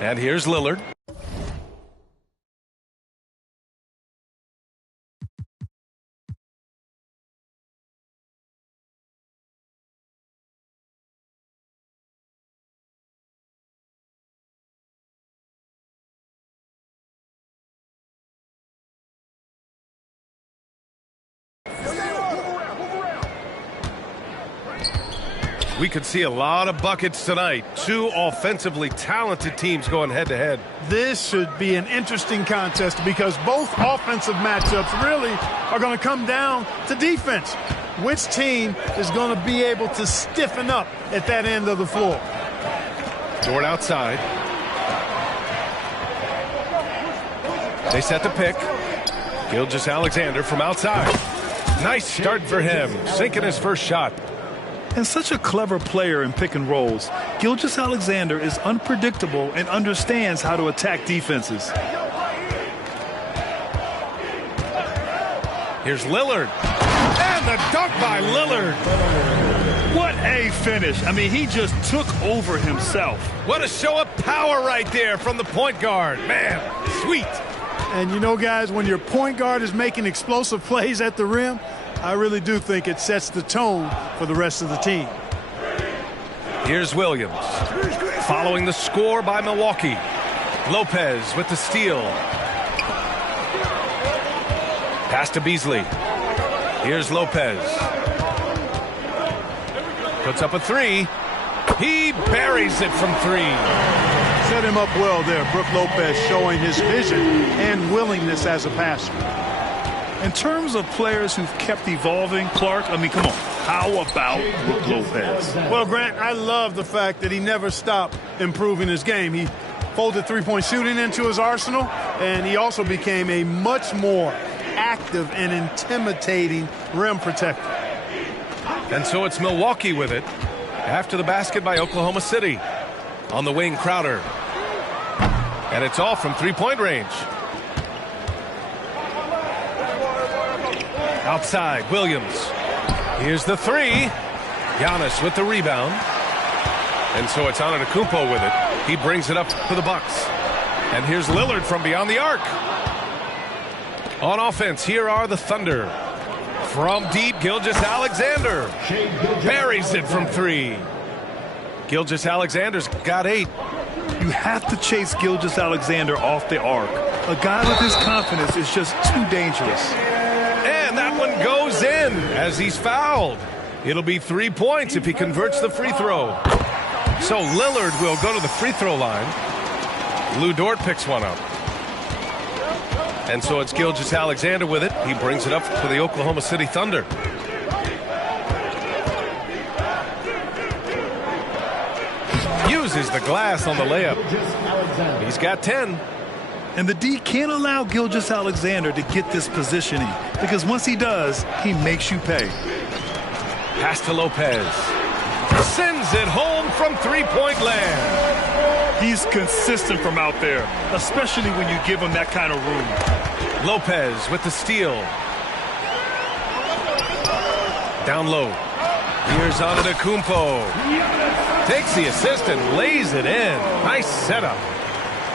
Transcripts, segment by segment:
And here's Lillard. We could see a lot of buckets tonight. Two offensively talented teams going head-to-head. This should be an interesting contest because both offensive matchups really are going to come down to defense. Which team is going to be able to stiffen up at that end of the floor? Dort outside. They set the pick. Gilgeous-Alexander from outside. Nice start for him, sinking his first shot. And such a clever player in pick and rolls, Gilgeous-Alexander is unpredictable and understands how to attack defenses. Here's Lillard. And the dunk by Lillard. What a finish. I mean, he just took over himself. What a show of power right there from the point guard. Man, sweet. And you know, guys, when your point guard is making explosive plays at the rim, I really do think it sets the tone for the rest of the team. Here's Williams. Following the score by Milwaukee. Lopez with the steal. Pass to Beasley. Here's Lopez. Puts up a three. He buries it from three. Set him up well there. Brook Lopez showing his vision and willingness as a passer. In terms of players who've kept evolving, Clark, I mean, come on. How about Brook Lopez? Well, Grant, I love the fact that he never stopped improving his game. He folded three-point shooting into his arsenal, and he also became a much more active and intimidating rim protector. And so it's Milwaukee with it after the basket by Oklahoma City. On the wing, Crowder. And it's all from three-point range. Outside, Williams. Here's the three. Giannis with the rebound. And so it's Antetokounmpo with it. He brings it up to the Bucks. And here's Lillard from beyond the arc. On offense, here are the Thunder. From deep, Gilgeous-Alexander. Buries it from three. Gilgeous-Alexander's got 8. You have to chase Gilgeous-Alexander off the arc. A guy with his confidence is just too dangerous. And that one goes in as he's fouled. It'll be 3 points if he converts the free throw. So Lillard will go to the free throw line. Lou Dort picks one up. And so it's Gilgeous-Alexander with it. He brings it up to the Oklahoma City Thunder. Uses the glass on the layup. He's got 10. And the D can't allow Gilgeous-Alexander to get this positioning, because once he does, he makes you pay. Pass to Lopez. Sends it home from three-point land. He's consistent from out there, especially when you give him that kind of room. Lopez with the steal. Down low. Here's Antetokounmpo. Takes the assist and lays it in. Nice setup.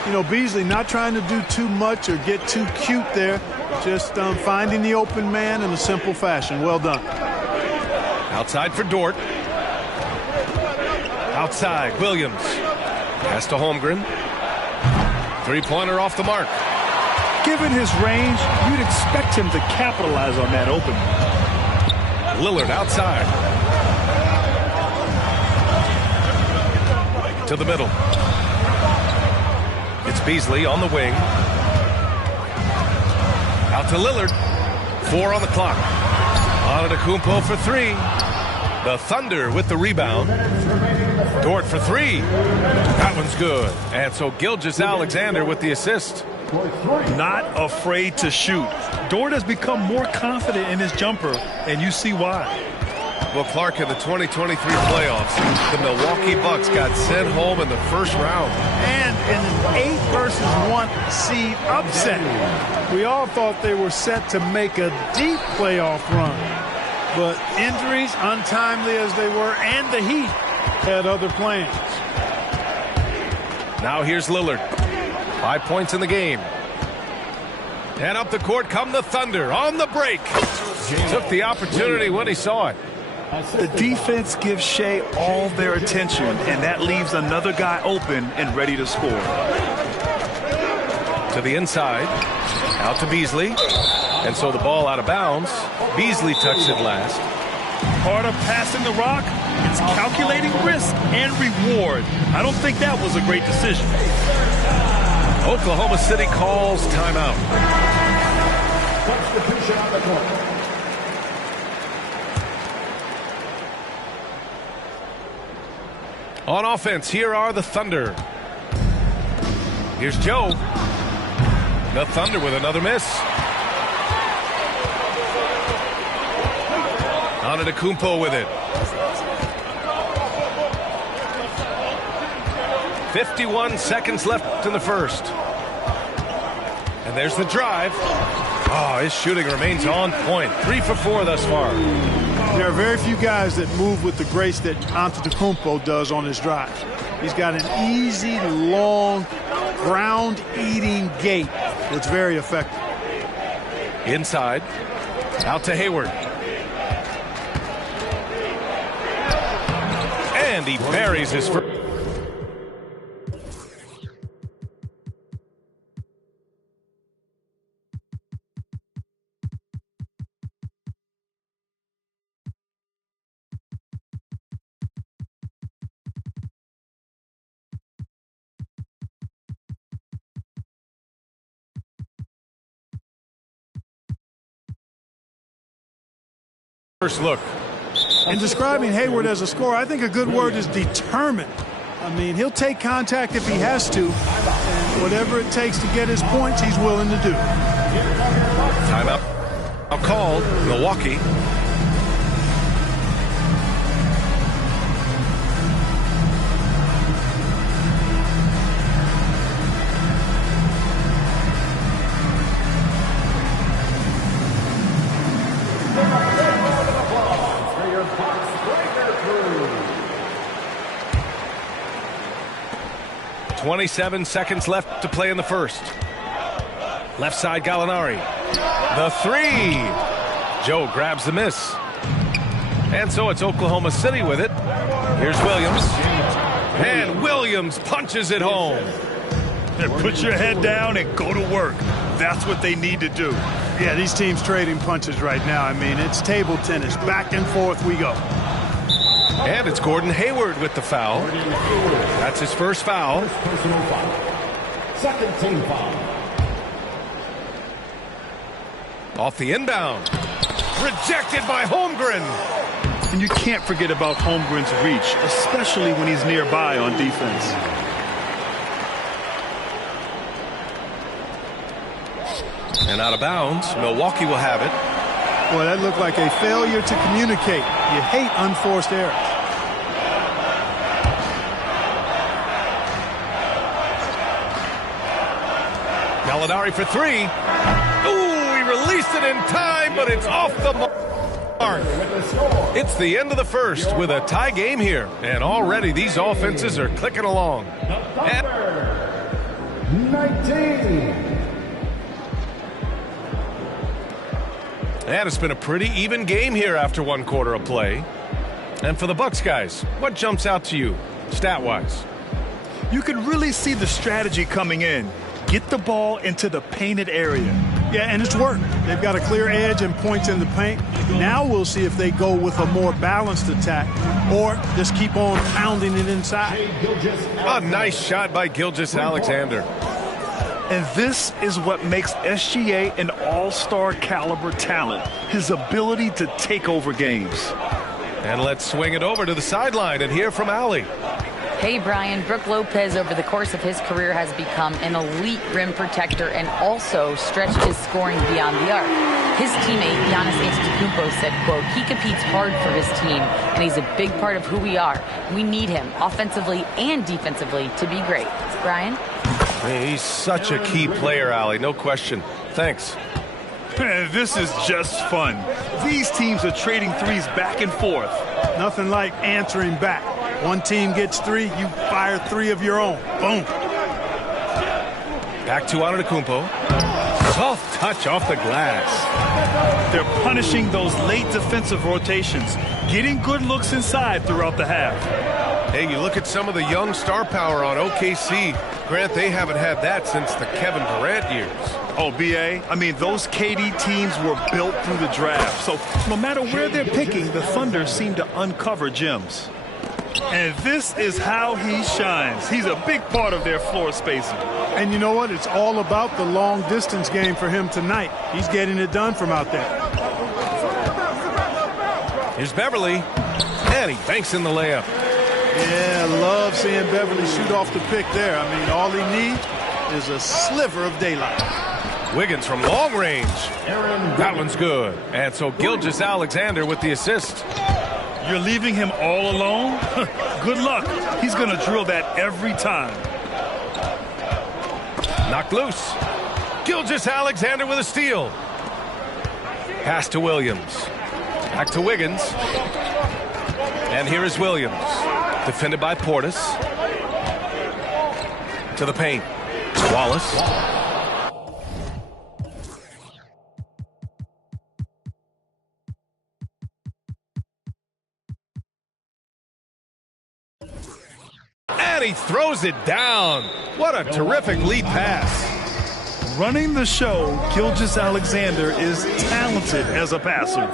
You know, Beasley not trying to do too much or get too cute there. Just finding the open man in a simple fashion. Well done. Outside for Dort. Outside, Williams. Pass to Holmgren. Three-pointer off the mark. Given his range, you'd expect him to capitalize on that open. Lillard outside. To the middle. It's Beasley on the wing. Out to Lillard. 4 on the clock. Antetokounmpo for 3. The Thunder with the rebound. Dort for 3. That one's good. And so Gilgeous-Alexander with the assist. Not afraid to shoot. Dort has become more confident in his jumper, and you see why. Well, Clark, in the 2023 playoffs, the Milwaukee Bucks got sent home in the first round. And in an 8-1 seed upset. We all thought they were set to make a deep playoff run. But injuries, untimely as they were, and the Heat had other plans. Now here's Lillard. 5 points in the game. And up the court come the Thunder on the break. Took the opportunity when he saw it. The defense gives Shea all their attention, and that leaves another guy open and ready to score. To the inside. Out to Beasley. And so the ball out of bounds. Beasley touched it last. Part of passing the rock, it's calculating risk and reward. I don't think that was a great decision. Oklahoma City calls timeout. Substitution on the court. On offense, here are the Thunder. Here's Joe. The Thunder with another miss. Antetokounmpo with it. 51 seconds left in the first. And there's the drive. Oh, his shooting remains on point. 3 for 4 thus far. There are very few guys that move with the grace that Antetokounmpo does on his drive. He's got an easy, long, ground-eating gait that's very effective. Inside. Out to Hayward. And he buries his first. First look. In describing Hayward as a scorer, I think a good word is determined. I mean, he'll take contact if he has to, and whatever it takes to get his points, he's willing to do. Timeout. Now called. Milwaukee. For your Bucks breaker crew. 27 seconds left to play in the first. Left side Gallinari. The three. Joe grabs the miss. And so it's Oklahoma City with it. Here's Williams. And Williams punches it home. And put your head down and go to work. That's what they need to do. Yeah, these teams trading punches right now. I mean, it's table tennis. Back and forth we go. And it's Gordon Hayward with the foul. That's his first foul. First personal foul. Second team foul. Off the inbound. Rejected by Holmgren. And you can't forget about Holmgren's reach, especially when he's nearby on defense. And out of bounds. Milwaukee will have it. Boy, that looked like a failure to communicate. You hate unforced errors. Gallinari for three. Ooh, he released it in time, but it's off the mark. It's the end of the first with a tie game here. And already these offenses are clicking along. And 19. it's been a pretty even game here after one quarter of play. And for the Bucks guys, what jumps out to you, stat-wise? You can really see the strategy coming in. Get the ball into the painted area. Yeah, and it's worked. They've got a clear edge and points in the paint. Now we'll see if they go with a more balanced attack or just keep on pounding it inside. A nice shot by Gilgeous-Alexander. And this is what makes SGA an all-star caliber talent, his ability to take over games. And let's swing it over to the sideline and hear from Allie. Hey, Brian. Brook Lopez, over the course of his career, has become an elite rim protector and also stretched his scoring beyond the arc. His teammate, Giannis Antetokounmpo, said, quote, he competes hard for his team, and he's a big part of who we are. We need him, offensively and defensively, to be great. Brian? He's such a key player, Allie, no question. Thanks. This is just fun. These teams are trading threes back and forth. Nothing like answering back. One team gets three, you fire three of your own. Boom. Back to Antetokounmpo. Soft touch off the glass. They're punishing those late defensive rotations, getting good looks inside throughout the half. Hey, you look at some of the young star power on OKC. Grant, they haven't had that since the Kevin Durant years. Oh, B.A., I mean, those KD teams were built through the draft. So no matter where they're picking, the Thunder seem to uncover gems. And this is how he shines. He's a big part of their floor spacing. And you know what? It's all about the long distance game for him tonight. He's getting it done from out there. Here's Beverly. And he banks in the layup. Yeah, love seeing Beverly shoot off the pick there. I mean, all he needs is a sliver of daylight. Wiggins from long range. That one's good. And so Gilgeous-Alexander with the assist. You're leaving him all alone? Good luck. He's going to drill that every time. Knocked loose. Gilgeous-Alexander with a steal. Pass to Williams. Back to Wiggins. And here is Williams. Defended by Portis. To the paint. Wallace. And he throws it down. What a terrific lead pass. Running the show, Gilgeous-Alexander is talented as a passer.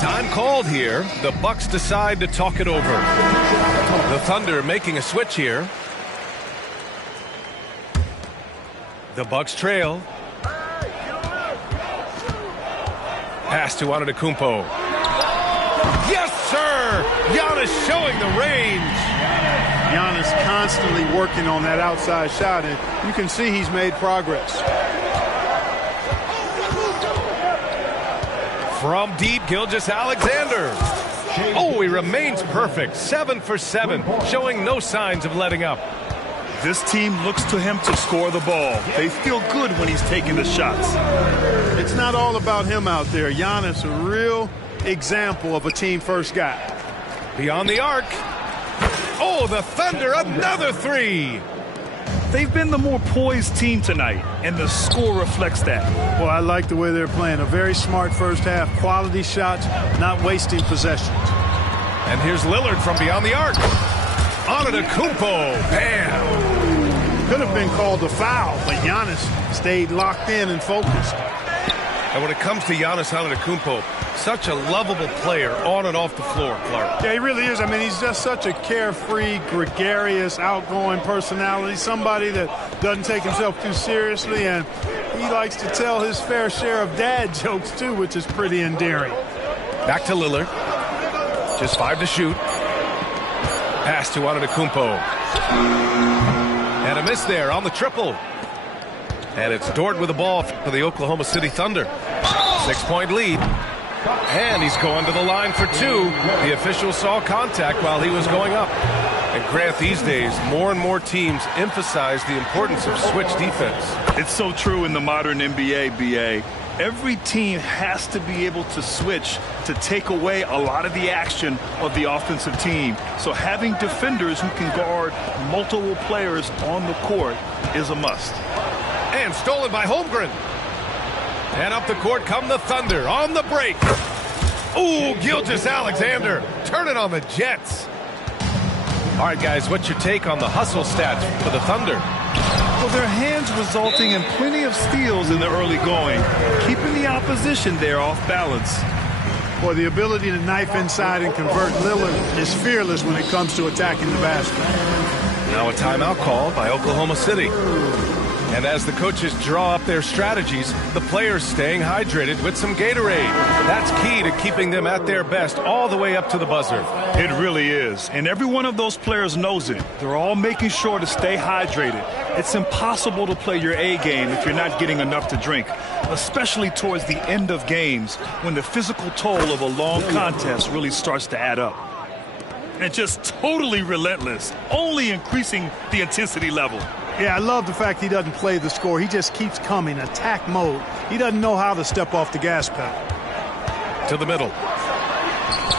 Time called here. The Bucks decide to talk it over. The Thunder making a switch here. The Bucks trail. Pass to Antetokounmpo. Yes, sir! Giannis showing the range. Giannis constantly working on that outside shot, and you can see he's made progress. From deep, Gilgeous-Alexander. Oh, he remains perfect. 7 for 7, showing no signs of letting up. This team looks to him to score the ball. They feel good when he's taking the shots. It's not all about him out there. Giannis, a real example of a team-first guy. Beyond the arc. Oh, the Thunder, another three. They've been the more poised team tonight, and the score reflects that. Well, I like the way they're playing. A very smart first half. Quality shots, not wasting possessions. And here's Lillard from beyond the arc. Antetokounmpo. Bam. Could have been called a foul, but Giannis stayed locked in and focused. And when it comes to Giannis Antetokounmpo, such a lovable player on and off the floor, Clark. Yeah, he really is. I mean, he's just such a carefree, gregarious, outgoing personality, somebody that doesn't take himself too seriously, and he likes to tell his fair share of dad jokes, too, which is pretty endearing. Back to Lillard. Just 5 to shoot. Pass to Antetokounmpo. And a miss there on the triple. And it's Dort with the ball for the Oklahoma City Thunder. 6-point lead. And he's going to the line for 2. The official saw contact while he was going up. And Grant, these days, more and more teams emphasize the importance of switch defense. It's so true in the modern NBA, BA. Every team has to be able to switch to take away a lot of the action of the offensive team. So having defenders who can guard multiple players on the court is a must. And stolen by Holmgren. And up the court come the Thunder on the break. Ooh, Gilgeous-Alexander turning on the Jets. All right, guys, what's your take on the hustle stats for the Thunder? Well, their hands resulting in plenty of steals in the early going, keeping the opposition there off balance. Boy, the ability to knife inside and convert Lillard is fearless when it comes to attacking the basket. Now a timeout called by Oklahoma City. And as the coaches draw up their strategies, the players staying hydrated with some Gatorade. That's key to keeping them at their best all the way up to the buzzer. It really is. And every one of those players knows it. They're all making sure to stay hydrated. It's impossible to play your A game if you're not getting enough to drink, especially towards the end of games when the physical toll of a long contest really starts to add up. And just totally relentless, only increasing the intensity level. Yeah, I love the fact he doesn't play the score. He just keeps coming, attack mode. He doesn't know how to step off the gas pedal. To the middle.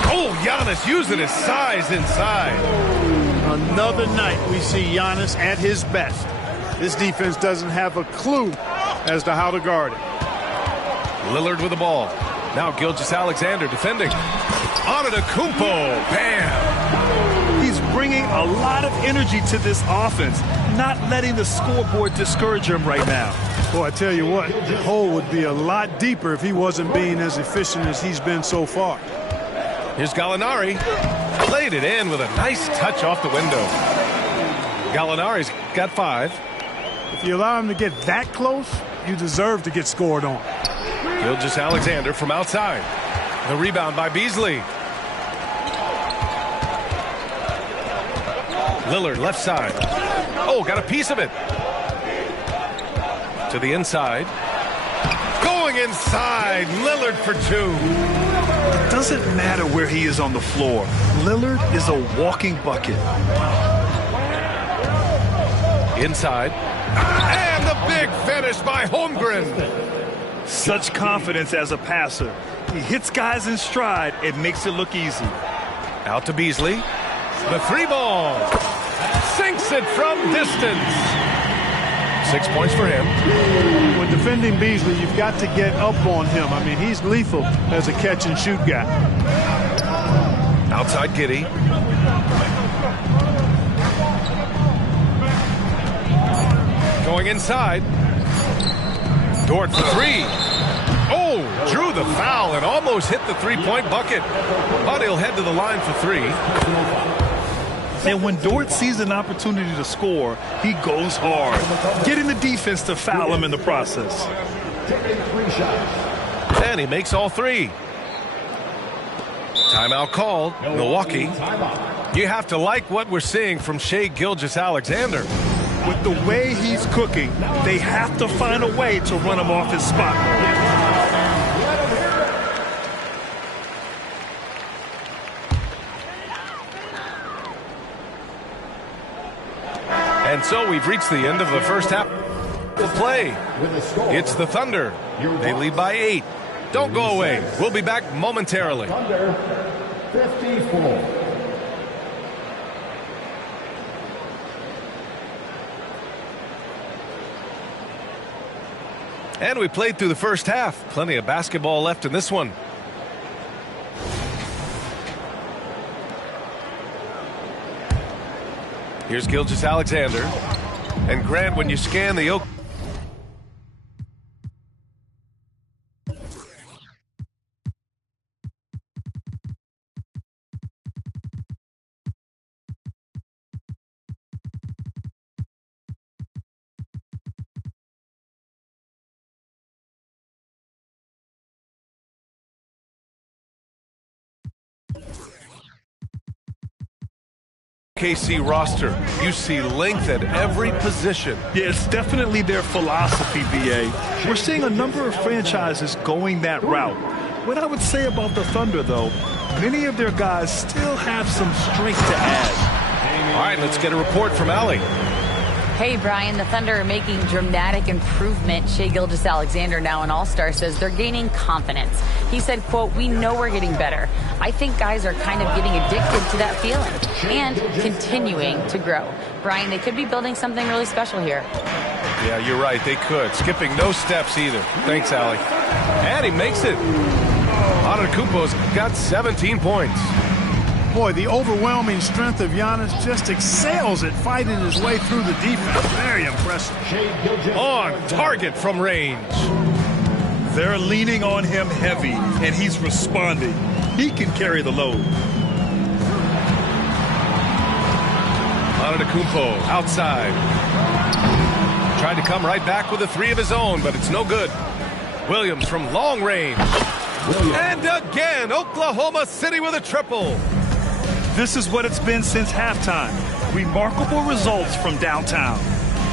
Oh, Giannis using his size inside. Another night we see Giannis at his best. This defense doesn't have a clue as to how to guard it. Lillard with the ball. Now Gilgeous-Alexander defending. Antetokounmpo. Bam! He's bringing a lot of energy to this offense, not letting the scoreboard discourage him right now. Boy, I tell you what, the hole would be a lot deeper if he wasn't being as efficient as he's been so far. Here's Gallinari. Played it in with a nice touch off the window. Gallinari's got 5. If you allow him to get that close, you deserve to get scored on. Gilgeous-Alexander from outside. The rebound by Beasley. Lillard left side. Oh, got a piece of it. To the inside. Going inside. Lillard for 2. It doesn't matter where he is on the floor. Lillard is a walking bucket. Inside. And the big finish by Holmgren. Such confidence as a passer. He hits guys in stride. It makes it look easy. Out to Beasley. The 3-ball. Sinks it from distance. 6 points for him. When defending Beasley, you've got to get up on him. I mean, he's lethal as a catch-and-shoot guy. Outside Giddey. Going inside. Dort for 3. Oh, drew the foul and almost hit the 3-point bucket. But he'll head to the line for 3. And when Dort sees an opportunity to score, he goes hard, getting the defense to foul him in the process. And he makes all 3. Timeout called. Milwaukee. You have to like what we're seeing from Shai Gilgeous-Alexander. With the way he's cooking, they have to find a way to run him off his spot. And so we've reached the end of the first half of play. It's the Thunder. They lead by 8. Don't go away. We'll be back momentarily. Thunder 54. And we played through the first half. Plenty of basketball left in this one. Here's Gilgeous-Alexander. And Grant, when you scan the KC roster, you see length at every position. Yeah, it's definitely their philosophy, BA. We're seeing a number of franchises going that route. What I would say about the Thunder, though, many of their guys still have some strength to add. All right, let's get a report from Allie. Hey, Brian, the Thunder are making dramatic improvement. Shai Gilgeous-Alexander, now an all-star, says they're gaining confidence. He said, quote, "We know we're getting better. I think guys are kind of getting addicted to that feeling and continuing to grow." Brian, they could be building something really special here. Yeah, you're right. They could. Skipping no steps either. Thanks, Allie. And he makes it. Antetokounmpo's got 17 points. Boy, the overwhelming strength of Giannis just excels at fighting his way through the defense. Very impressive. On target from range. They're leaning on him heavy, and he's responding. He can carry the load. Antetokounmpo outside. Tried to come right back with a 3 of his own, but it's no good. Williams from long range. And again, Oklahoma City with a triple. This is what it's been since halftime. Remarkable results from downtown.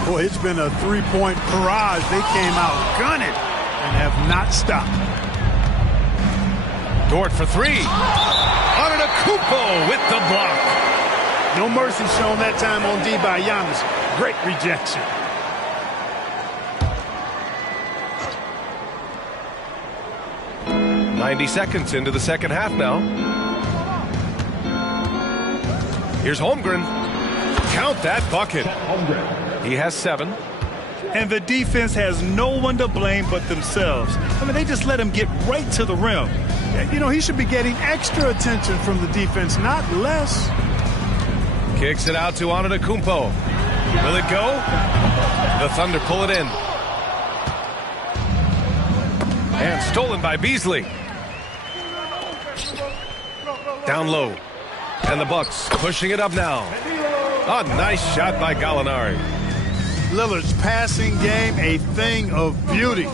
Boy, it's been a 3-point barrage. They came out gunning and have not stopped. Dort for 3. Antetokounmpo with the block. No mercy shown that time on D by Giannis. Great rejection. .90 seconds into the second half now. Here's Holmgren. Count that bucket. He has 7. And the defense has no one to blame but themselves. I mean, they just let him get right to the rim. You know, he should be getting extra attention from the defense, not less. Kicks it out to Antetokounmpo. Will it go? The Thunder pull it in. And stolen by Beasley. Down low. And the Bucks pushing it up now. A nice shot by Gallinari. Lillard's passing game, a thing of beauty.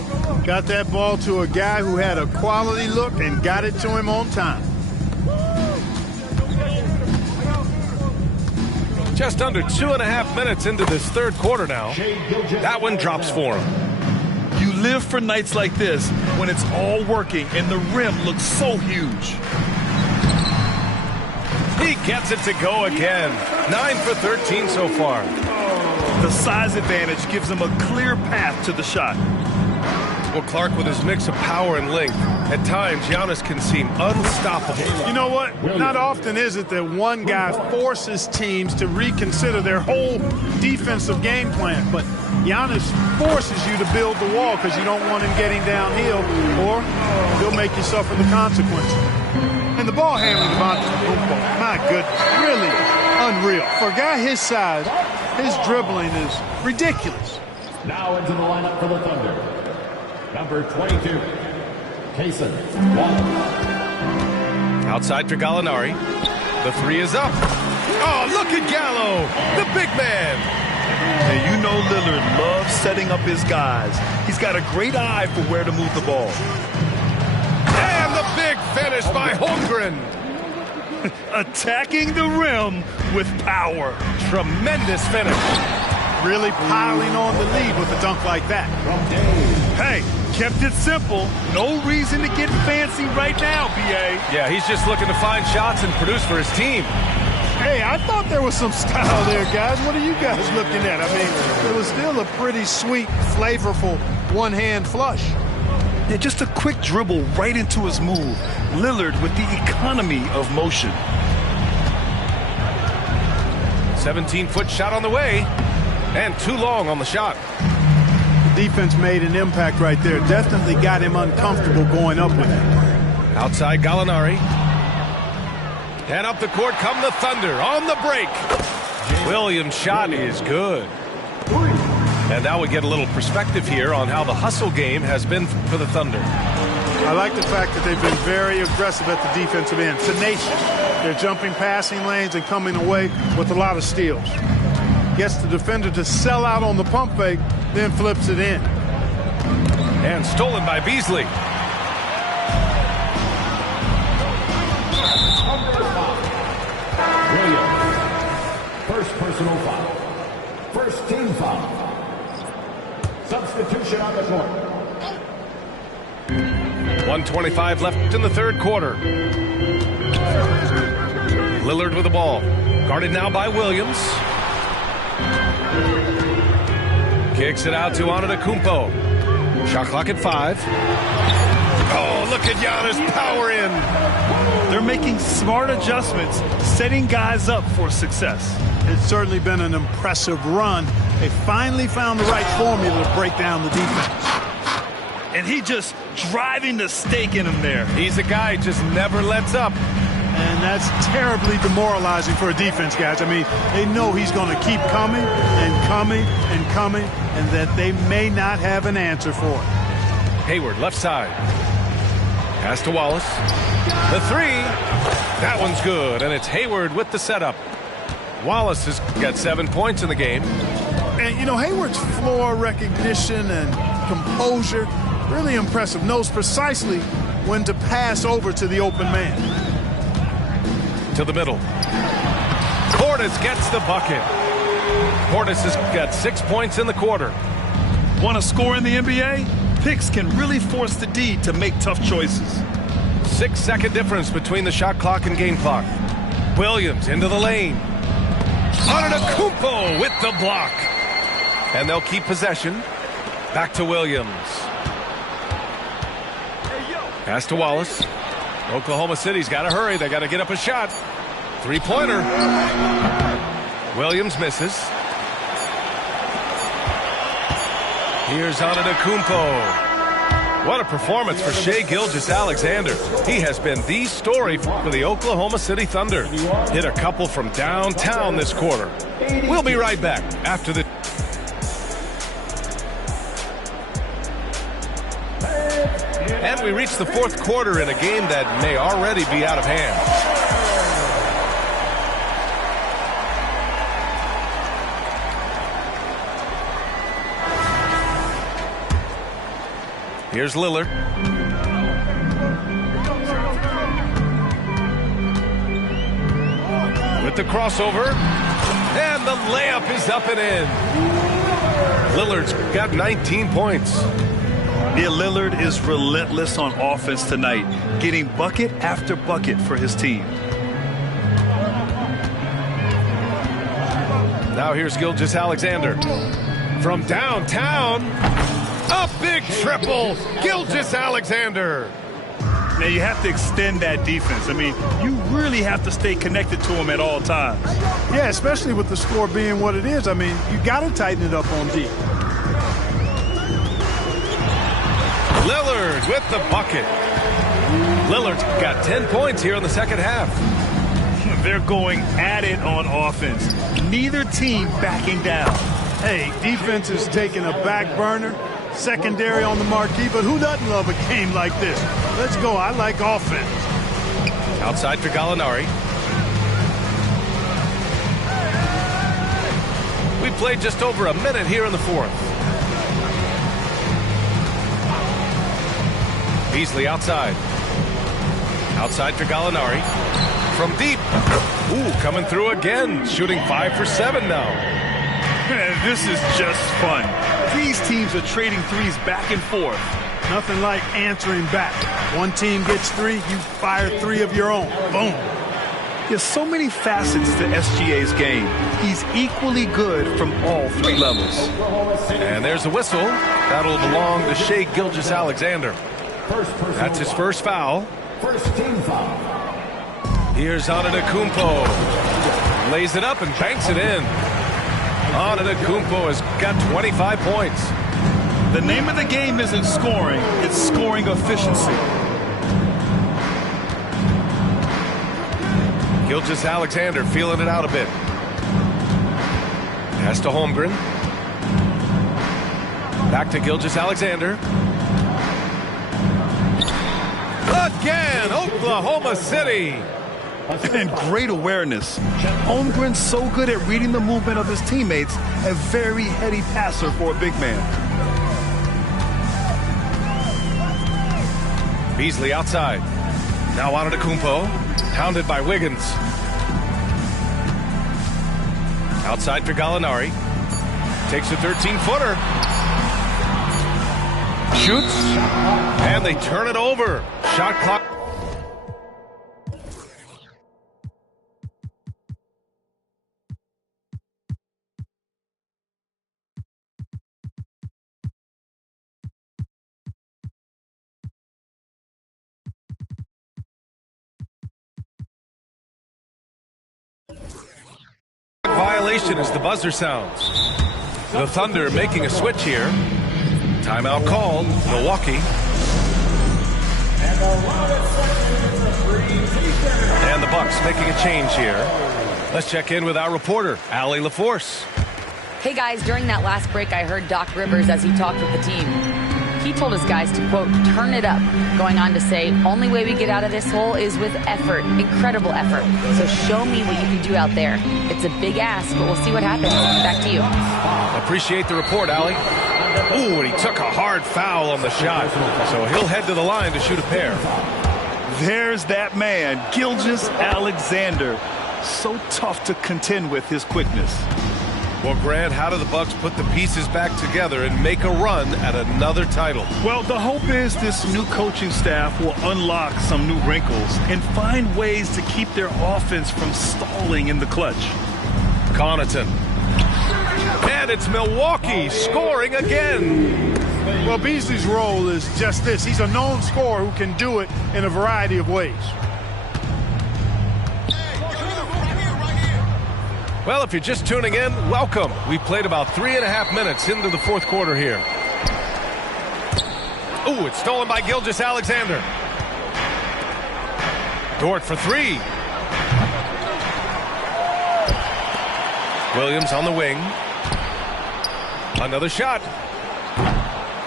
Got that ball to a guy who had a quality look and got it to him on time. Just under 2.5 minutes into this third quarter now. That one drops for him. You live for nights like this when it's all working and the rim looks so huge. He gets it to go again. 9 for 13 so far. The size advantage gives him a clear path to the shot. Well, Clark, with his mix of power and length, at times Giannis can seem unstoppable. You know what? Not often is it that one guy forces teams to reconsider their whole defensive game plan. But Giannis forces you to build the wall because you don't want him getting downhill, or he'll make you suffer the consequences. And the ball handling of Antetokounmpo, my goodness, really unreal. For a guy his size, his dribbling is ridiculous. Now into the lineup for the Thunder. Number 22, Cason Wallace. Outside for Gallinari. The three is up. Oh, look at Gallo, the big man. And you know Lillard loves setting up his guys. He's got a great eye for where to move the ball. And the big finish by Holmgren. Attacking the rim with power. Tremendous finish. Really piling on the lead with a dunk like that. Hey, kept it simple. No reason to get fancy right now, B.A. Yeah, he's just looking to find shots and produce for his team. Hey, I thought there was some style there, guys. What are you guys looking at? I mean, it was still a pretty sweet, flavorful one-hand flush. Yeah, just a quick dribble right into his move. Lillard with the economy of motion. 17-foot shot on the way. And too long on the shot. The defense made an impact right there. Definitely got him uncomfortable going up with it. Outside Gallinari. And up the court come the Thunder on the break. Williams' shot is good. And now we get a little perspective here on how the hustle game has been for the Thunder. I like the fact that they've been very aggressive at the defensive end. Tenacious. They're jumping passing lanes and coming away with a lot of steals. Gets the defender to sell out on the pump fake, then flips it in. And stolen by Beasley. Williams. First personal foul. First team foul. Substitution on the court. 1:25 left in the third quarter. Lillard with the ball. Guarded now by Williams. Kicks it out to Antetokounmpo. Shot clock at 5. Oh, look at Giannis power in. They're making smart adjustments, setting guys up for success. It's certainly been an impressive run. They finally found the right formula to break down the defense. And he just driving the stake in him there. He's a guy who just never lets up. And that's terribly demoralizing for a defense, guys. I mean, they know he's going to keep coming and coming and coming, and that they may not have an answer for it. Hayward, left side. Pass to Wallace. The three. That one's good, and it's Hayward with the setup. Wallace has got 7 points in the game. And, you know, Hayward's floor recognition and composure, really impressive. Knows precisely when to pass over to the open man. To the middle. Portis gets the bucket. Portis has got 6 points in the quarter. Want to score in the NBA? Picks can really force the D to make tough choices. 6-second difference between the shot clock and game clock. Williams into the lane. Antetokounmpo with the block. And they'll keep possession. Back to Williams. Pass to Wallace. Oklahoma City's got to hurry. They got to get up a shot. Three-pointer. Williams misses. Here's Antetokounmpo. What a performance for Shai Gilgeous-Alexander. He has been the story for the Oklahoma City Thunder. Hit a couple from downtown this quarter. We'll be right back after the... And we reach the fourth quarter in a game that may already be out of hand. Here's Lillard. With the crossover. And the layup is up and in. Lillard's got 19 points. Yeah, Lillard is relentless on offense tonight, getting bucket after bucket for his team. Now here's Gilgeous-Alexander. From downtown. A big triple, Gilgeous-Alexander. Now you have to extend that defense. I mean, you really have to stay connected to him at all times. Yeah, especially with the score being what it is. I mean, you got to tighten it up on D. Lillard with the bucket. Lillard's got 10 points here in the second half. They're going at it on offense. Neither team backing down. Hey, defense is taking a back burner. Secondary on the marquee, but who doesn't love a game like this? Let's go. I like offense. Outside for Gallinari. We played just over a minute here in the fourth. Beasley outside. Outside for Gallinari. From deep. Ooh, coming through again. Shooting 5 for 7 now. Man, this is just fun. These teams are trading threes back and forth. Nothing like answering back. One team gets 3, you fire 3 of your own. Boom. There's so many facets to SGA's game. He's equally good from all 3 levels. And there's the whistle. That'll belong to Shai Gilgeous-Alexander. That's his first foul. First team foul. Here's Antetokounmpo. Lays it up and banks it in. Antetokounmpo has got 25 points. The name of the game isn't scoring, it's scoring efficiency. Gilgeous-Alexander feeling it out a bit. Pass to Holmgren. Back to Gilgeous-Alexander. Again, Oklahoma City. And great awareness. Holmgren's so good at reading the movement of his teammates, a very heady passer for a big man. Beasley outside. Now Antetokounmpo, hounded by Wiggins. Outside for Gallinari. Takes a 13-footer. Shoots. And they turn it over. Shot clock. Violation as the buzzer sounds. The Thunder making a switch here. Timeout called. Milwaukee. And the Bucks making a change here. Let's check in with our reporter, Allie LaForce. Hey guys, during that last break, I heard Doc Rivers as he talked with the team. He told his guys to, quote, turn it up, going on to say, only way we get out of this hole is with effort, incredible effort. So show me what you can do out there. It's a big ask, but we'll see what happens. Back to you. Appreciate the report, Allie. Ooh, and he took a hard foul on the shot. So he'll head to the line to shoot a pair. There's that man, Gilgeous-Alexander. So tough to contend with his quickness. Well, Grant, how do the Bucks put the pieces back together and make a run at another title? Well, the hope is this new coaching staff will unlock some new wrinkles and find ways to keep their offense from stalling in the clutch. Connaughton. And it's Milwaukee scoring again. Well, Beasley's role is just this. He's a known scorer who can do it in a variety of ways. Well, if you're just tuning in, welcome. We played about 3.5 minutes into the fourth quarter here. Ooh, it's stolen by Gilgeous-Alexander. Dort for three. Williams on the wing. Another shot.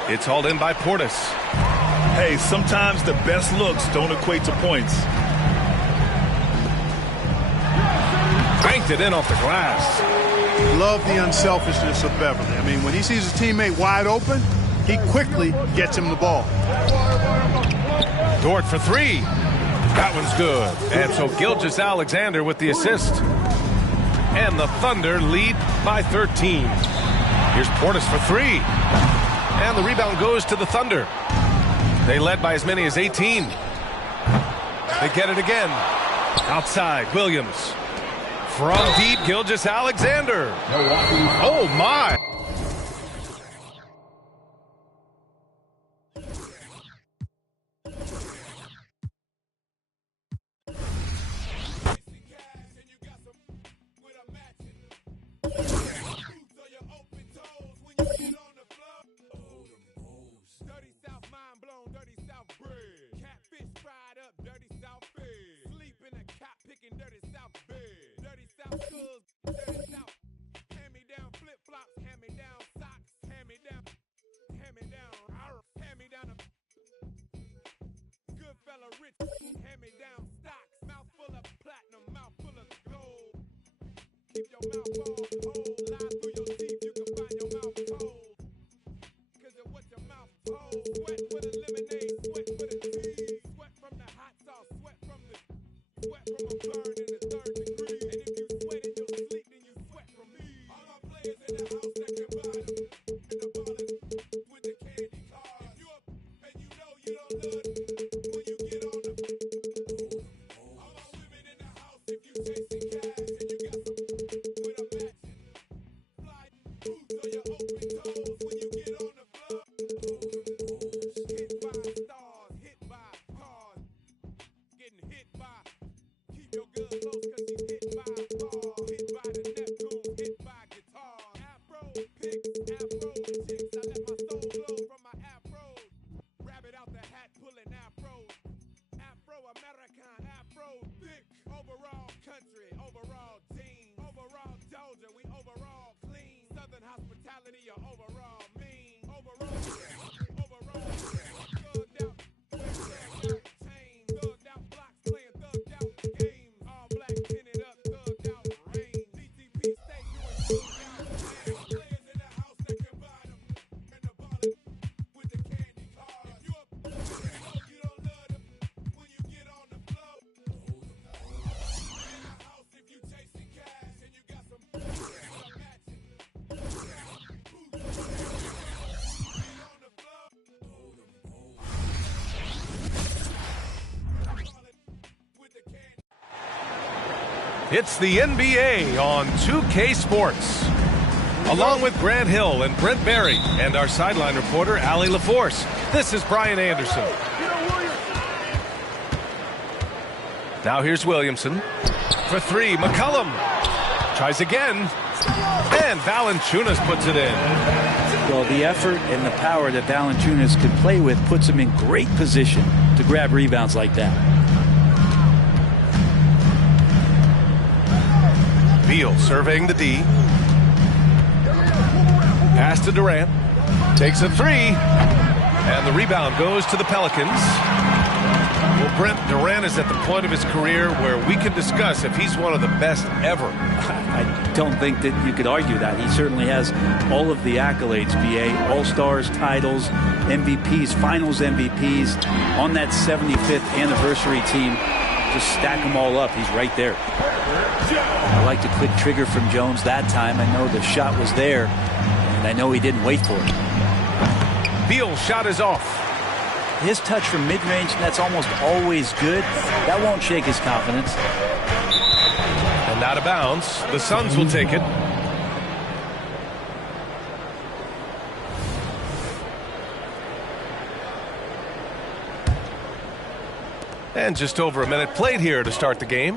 It's hauled in by Portis. Hey, sometimes the best looks don't equate to points. Banked it in off the glass. Love the unselfishness of Beverly. I mean, when he sees his teammate wide open, he quickly gets him the ball. Dort for three. That one's good. And so Gilgeous-Alexander with the assist. And the Thunder lead by 13. Here's Portis for three. And the rebound goes to the Thunder. They led by as many as 18. They get it again. Outside, Williams. From deep, Gilgeous-Alexander. Oh, my. It's the NBA on 2K Sports. Along with Grant Hill and Brent Barry and our sideline reporter, Allie LaForce, this is Brian Anderson. Now here's Williamson. For three, McCollum. Tries again. And Valanciunas puts it in. Well, the effort and the power that Valanciunas can play with puts him in great position to grab rebounds like that. Beal surveying the D. Pass to Durant. Takes a three. And the rebound goes to the Pelicans. Well, Brent, Durant is at the point of his career where we can discuss if he's one of the best ever. I don't think that you could argue that. He certainly has all of the accolades, BA. All-Stars, titles, MVPs, Finals MVPs. On that 75th anniversary team, just stack them all up. He's right there. I like the quick trigger from Jones that time. I know the shot was there, and I know he didn't wait for it. Beal's shot is off. His touch from mid-range, that's almost always good. That won't shake his confidence. And out of bounds. The Suns will take it. And just over a minute played here to start the game.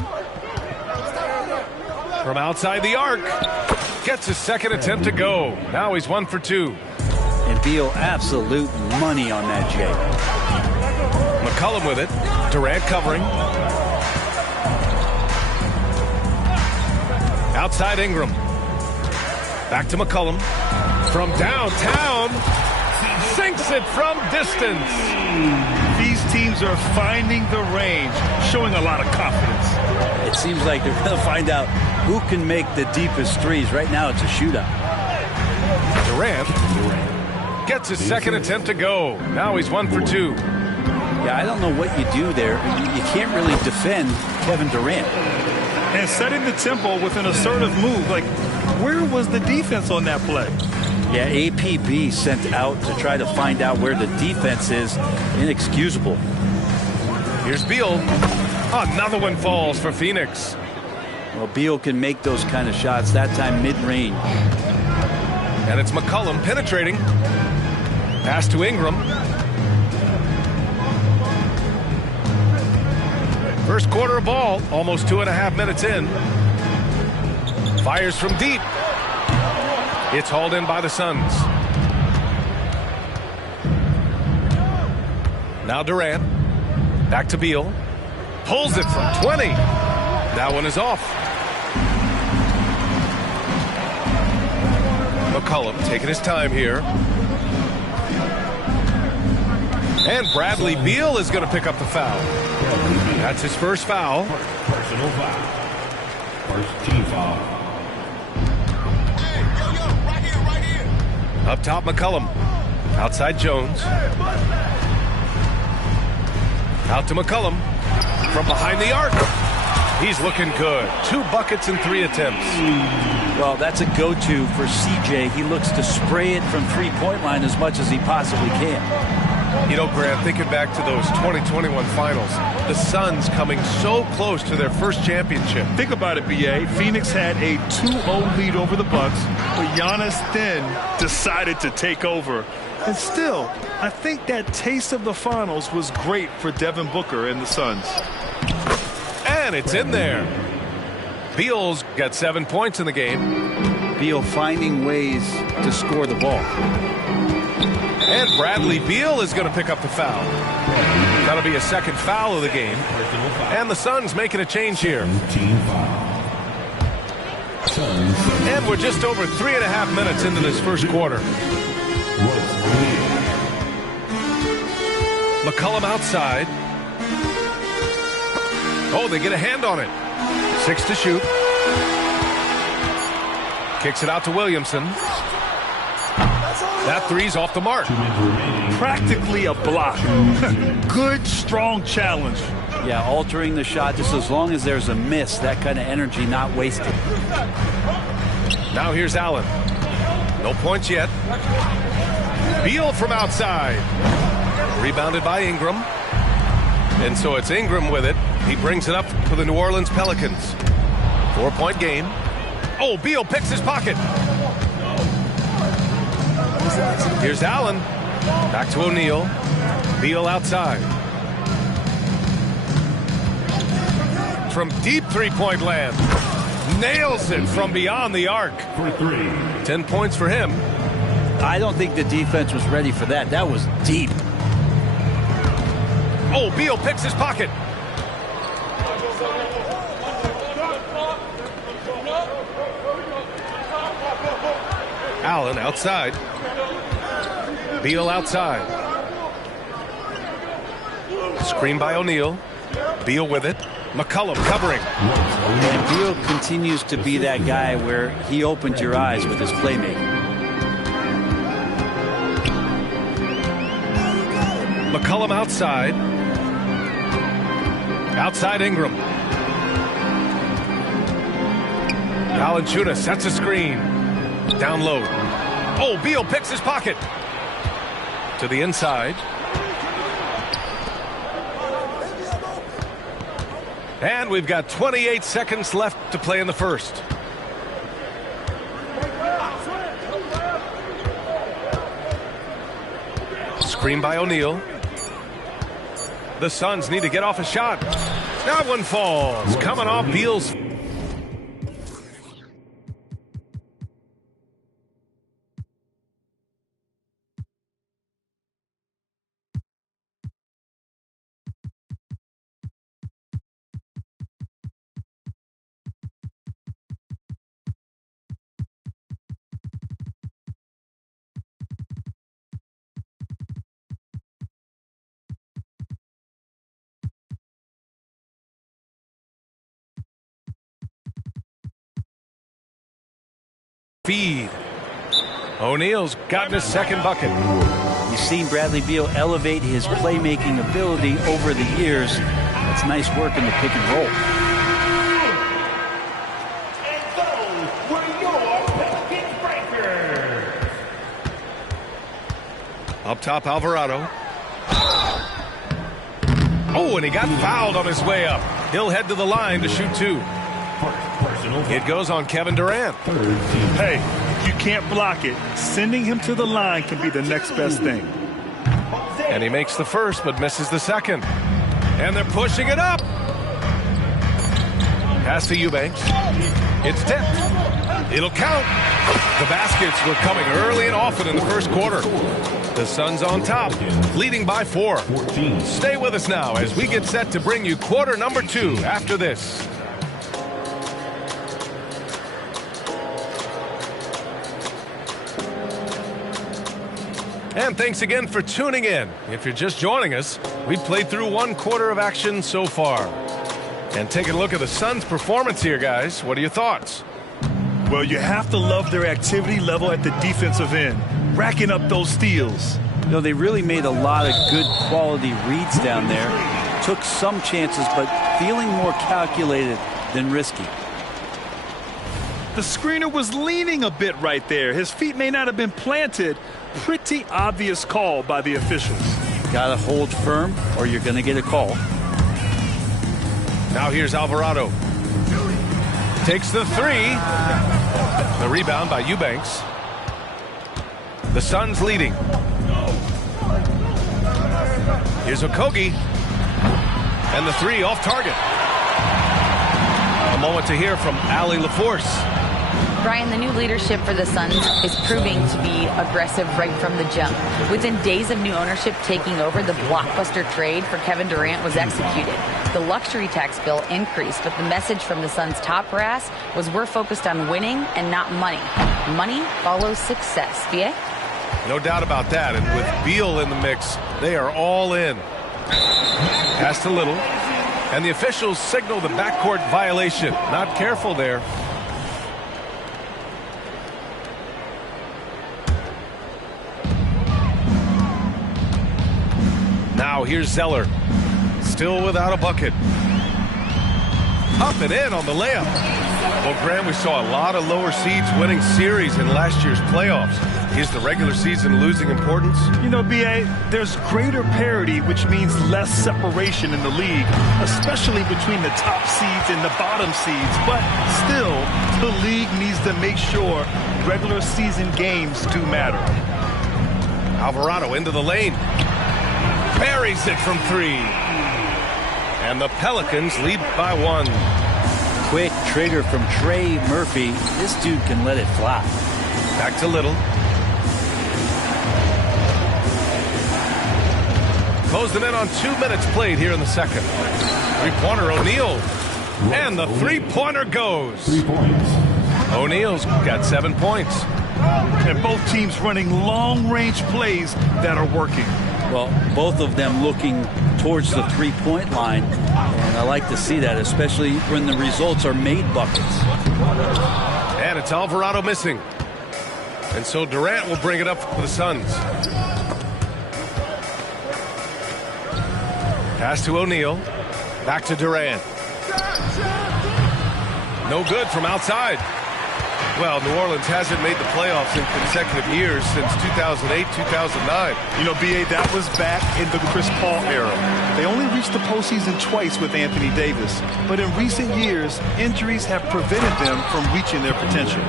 From outside the arc. Gets his second attempt to go. Now he's 1 for 2. And Beal, absolute money on that, Jay. McCollum with it. Durant covering. Outside Ingram. Back to McCollum. From downtown. Sinks it from distance. These teams are finding the range, showing a lot of confidence. It seems like they're going to find out who can make the deepest threes. Right now it's a shootout. Durant gets his second attempt to go. Now he's 1 for 2. Yeah, I don't know what you do there. You can't really defend Kevin Durant. And setting the tempo with an assertive move. Like, where was the defense on that play? Yeah, APB sent out to try to find out where the defense is. Inexcusable. Here's Beal. Another one falls for Phoenix. Well, Beal can make those kind of shots, that time mid-range. And it's McCollum penetrating. Pass to Ingram. First quarter of ball, almost 2.5 minutes in. Fires from deep. It's hauled in by the Suns. Now Durant. Back to Beal. Pulls it from 20. That one is off. McCollum taking his time here. And Bradley Beal is going to pick up the foul. That's his first foul. Personal foul. First team foul. Up top, McCollum. Outside Jones. Out to McCollum. From behind the arc. He's looking good. 2 buckets in 3 attempts. Well, that's a go-to for CJ. He looks to spray it from three-point line as much as he possibly can. You know, Grant, thinking back to those 2021 finals, the Suns coming so close to their first championship. Think about it, B.A. Phoenix had a 2-0 lead over the Bucks, but Giannis then decided to take over. And still, I think that taste of the finals was great for Devin Booker and the Suns. And it's in there. Beal's got 7 points in the game. Beal finding ways to score the ball. And Bradley Beal is going to pick up the foul. That'll be a second foul of the game. And the Suns making a change here. Team foul. And we're just over 3.5 minutes into this first quarter. McCollum outside. Oh, they get a hand on it. 6 to shoot. Kicks it out to Williamson. That three's off the mark. Practically a block. Good, strong challenge. Yeah, altering the shot just as long as there's a miss. That kind of energy not wasted. Now here's Allen. No points yet. Beal from outside. Rebounded by Ingram. And so it's Ingram with it. He brings it up for the New Orleans Pelicans. 4-point game. Oh, Beal picks his pocket. Here's Allen. Back to O'Neal. Beal outside. From deep three-point land. Nails it from beyond the arc. For 3. 10 points for him. I don't think the defense was ready for that. That was deep. Oh, Beal picks his pocket. Allen outside. Beal outside. Screen by O'Neal. Beal with it. McCollum covering. And Beal continues to be that guy where he opened your eyes with his playmaking. McCollum outside. Outside Ingram. Valanciunas sets a screen. Down low. Oh, Beal picks his pocket. To the inside. And we've got 28 seconds left to play in the first. Screen by O'Neal. The Suns need to get off a shot. That one falls. Coming off Beal's feed. O'Neal's gotten his second bucket. You've seen Bradley Beal elevate his playmaking ability over the years. That's nice work in the pick and roll. And those were your Pelicans breakers. Up top, Alvarado. Oh, and he got fouled on his way up. He'll head to the line to shoot two. It goes on Kevin Durant. Hey, if you can't block it, sending him to the line can be the next best thing. And he makes the first but misses the second. And they're pushing it up. Pass to Eubanks. It's tipped. It'll count. The baskets were coming early and often in the first quarter. The Suns on top, leading by 4. Stay with us now as we get set to bring you quarter number 2 after this. And thanks again for tuning in. If you're just joining us, we've played through 1 quarter of action so far. And taking a look at the Suns' performance here, guys. What are your thoughts? Well, you have to love their activity level at the defensive end, racking up those steals. You know, they really made a lot of good quality reads down there. Took some chances, but feeling more calculated than risky. The screener was leaning a bit right there. His feet may not have been planted. Pretty obvious call by the officials. Gotta hold firm or you're gonna get a call. Now here's Alvarado. Takes the 3. The rebound by Eubanks. The Suns leading. Here's Okogie. And the 3 off target. A moment to hear from Allie LaForce. Brian, the new leadership for the Suns is proving to be aggressive right from the jump. Within days of new ownership taking over, the blockbuster trade for Kevin Durant was executed. The luxury tax bill increased, but the message from the Suns' top brass was we're focused on winning and not money. Money follows success. BA? No doubt about that. And with Beal in the mix, they are all in. Pass to Little. And the officials signal the backcourt violation. Not careful there. Now here's Zeller. Still without a bucket. Up and in on the layup. Well, Graham, we saw a lot of lower seeds winning series in last year's playoffs. Is the regular season losing importance? You know, B.A., there's greater parity, which means less separation in the league, especially between the top seeds and the bottom seeds. But still, the league needs to make sure regular season games do matter. Alvarado into the lane. Buries it from 3. And the Pelicans lead by 1. Quick trigger from Trey Murphy. This dude can let it fly. Back to Little. Close them in on 2 minutes played here in the second. Three-pointer O'Neal. And the three-pointer goes. 3 points. O'Neal's got 7 points. And both teams running long-range plays that are working. Well, both of them looking towards the three-point line. And I like to see that, especially when the results are made buckets. And it's Alvarado missing. And so Durant will bring it up for the Suns. Pass to O'Neal. Back to Durant. No good from outside. Well, New Orleans hasn't made the playoffs in consecutive years since 2008, 2009. You know, B.A., that was back in the Chris Paul era. They only reached the postseason twice with Anthony Davis. But in recent years, injuries have prevented them from reaching their potential.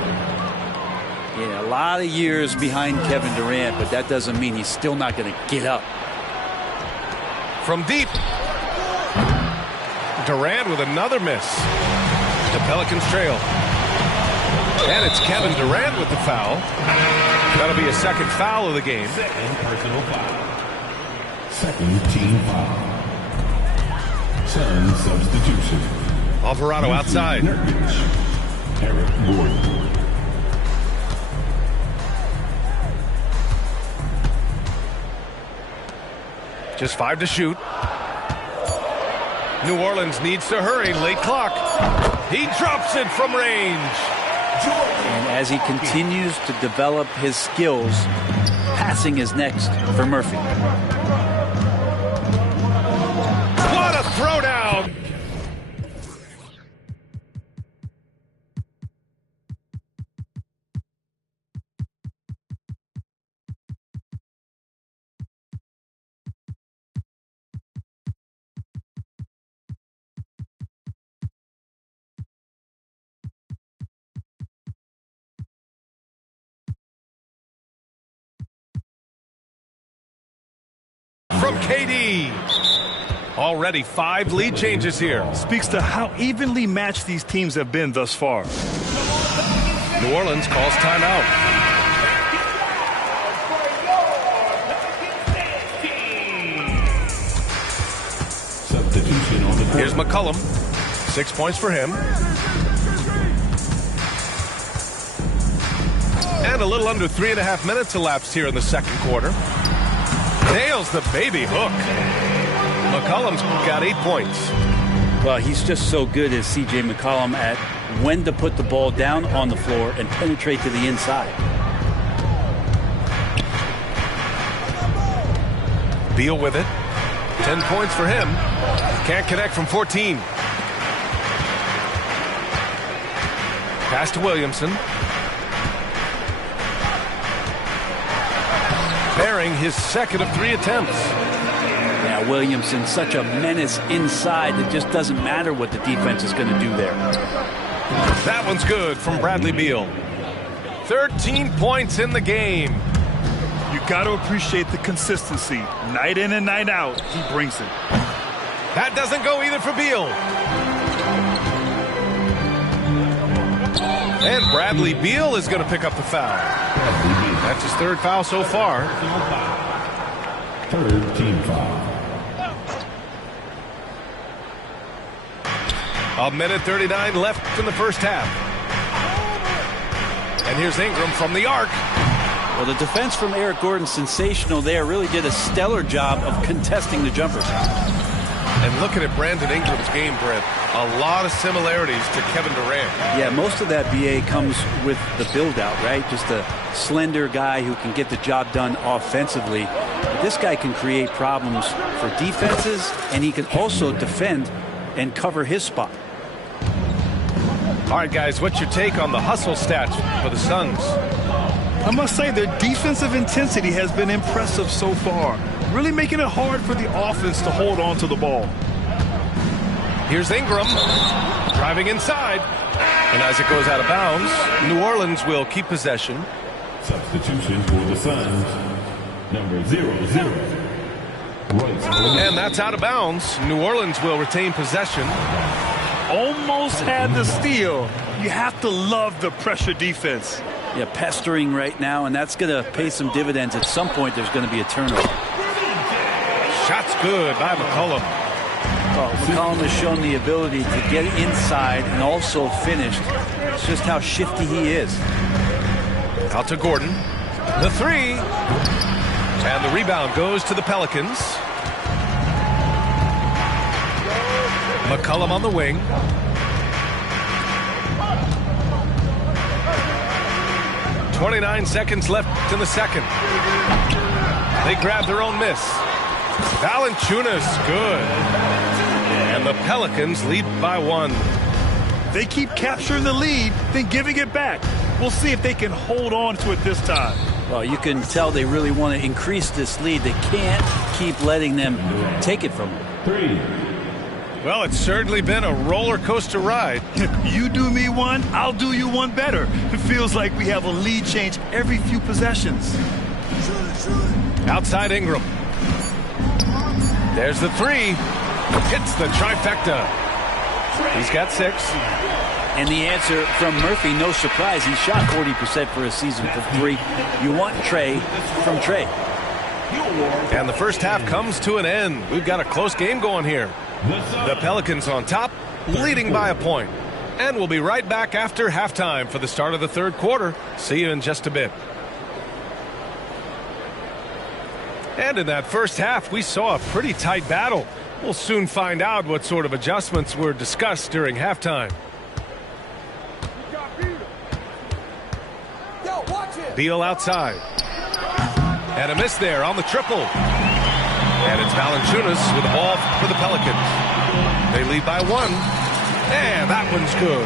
Yeah, a lot of years behind Kevin Durant, but that doesn't mean he's still not going to get up. From deep. Durant with another miss. The Pelicans trail. And it's Kevin Durant with the foul. That'll be a second foul of the game. Second personal foul. Second team foul. Sun substitution. Alvarado outside. Nurkic. Eric Gordon. Just 5 to shoot. New Orleans needs to hurry. Late clock. He drops it from range. And as he continues to develop his skills, passing is next for Murphy. What a throwdown! From KD. Already 5 lead changes here. Speaks to how evenly matched these teams have been thus far. New Orleans calls timeout. Substitution on the court. Here's McCollum. 6 points for him. And a little under 3.5 minutes elapsed here in the second quarter. Nails the baby hook. McCollum's got 8 points. Well, he's just so good as C.J. McCollum at when to put the ball down on the floor and penetrate to the inside. Beal with it. 10 points for him. Can't connect from 14. Pass to Williamson. Bearing his second of 3 attempts. Yeah, Williamson, such a menace inside. It just doesn't matter what the defense is going to do there. That one's good from Bradley Beal. 13 points in the game. You got to appreciate the consistency. Night in and night out, he brings it. That doesn't go either for Beal. And Bradley Beal is going to pick up the foul. That's his 3rd foul so far. 3rd team foul. A minute 39 left in the first half. And here's Ingram from the arc. Well, the defense from Eric Gordon, sensational there. Really did a stellar job of contesting the jumpers. And looking at Brandon Ingram's game, Brent, a lot of similarities to Kevin Durant. Yeah, most of that BA comes with the build-out, right? Just a slender guy who can get the job done offensively. But this guy can create problems for defenses, and he can also defend and cover his spot. All right, guys, what's your take on the hustle stats for the Suns? I must say their defensive intensity has been impressive so far. Really making it hard for the offense to hold on to the ball. Here's Ingram driving inside. And as it goes out of bounds, New Orleans will keep possession. Substitution for the Suns. Number 00. And that's out of bounds. New Orleans will retain possession. Almost had the steal. You have to love the pressure defense. Yeah, pestering right now, and that's going to pay some dividends. At some point, there's going to be a turnover. Shot's good by McCollum. Well, McCollum has shown the ability to get inside and also finished. It's just how shifty he is. Out to Gordon. The 3. And the rebound goes to the Pelicans. McCollum on the wing. .29 seconds left in the second. They grab their own miss. Valanciunas, good. And the Pelicans lead by 1. They keep capturing the lead, then giving it back. We'll see if they can hold on to it this time. Well, you can tell they really want to increase this lead. They can't keep letting them take it from them. 3. Well, it's certainly been a roller coaster ride. You do me one, I'll do you one better. It feels like we have a lead change every few possessions. Outside Ingram. There's the 3. Hits the trifecta. He's got 6. And the answer from Murphy, no surprise. He shot 40% for a season from 3. You want Trey from Trey. And the first half comes to an end. We've got a close game going here. The Pelicans on top, leading by a point. And we'll be right back after halftime for the start of the third quarter. See you in just a bit. And in that first half, we saw a pretty tight battle. We'll soon find out what sort of adjustments were discussed during halftime. Beal outside. And a miss there on the triple. And it's Valanciunas with the ball for the Pelicans. They lead by 1. And that one's good.